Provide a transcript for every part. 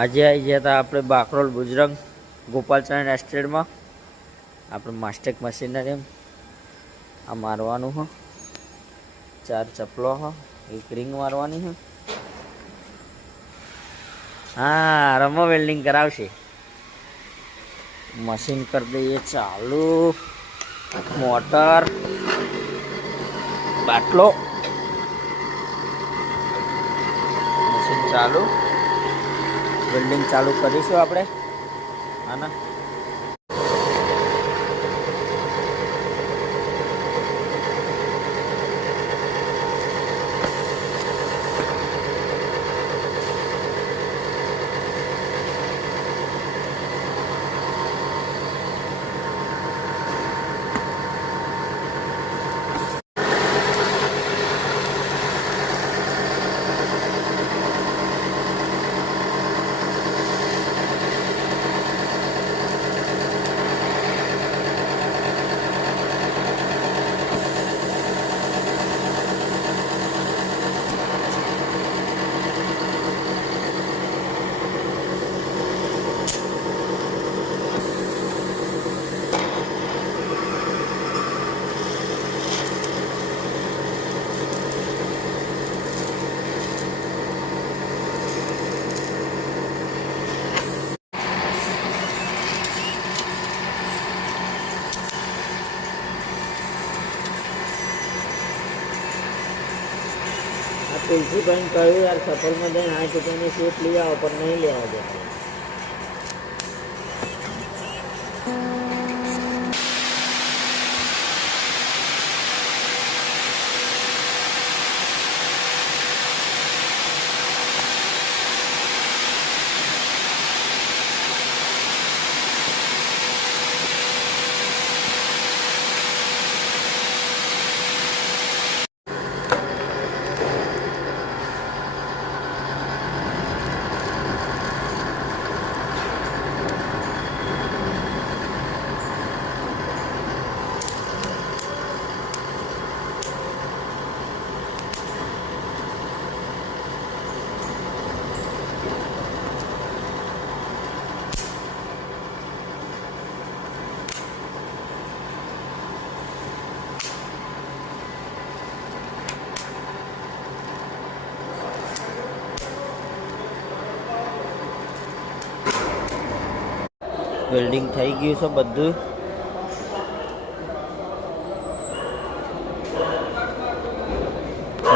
આજે આવી ગયા હતા આપણે બાકરોલ બુજરંગ ગોપાલચંદ એસ્ટેટમાં આપણે માસ્ટેક મશીનરી આ મારવાનું હો 4 ચપલો હો એક રિંગ મારવાની હો हाँ रमो वेल्डिंग करावशे मशीन कर दीए चालू मोटर बाटलो मशीन चालू वेल्डिंग चालू करीशुं आपणे आना तुलसी बहन कहूँ यार सफल में दें 8 रुपये की सीट लिया पर नहीं ले आ जाए वेल्डिंग थई गयुं छे बधुं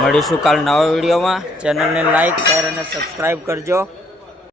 मळीशुं काल नवा विडियोमां चेनल ने लाइक शेर अने सब्सक्राइब करजो।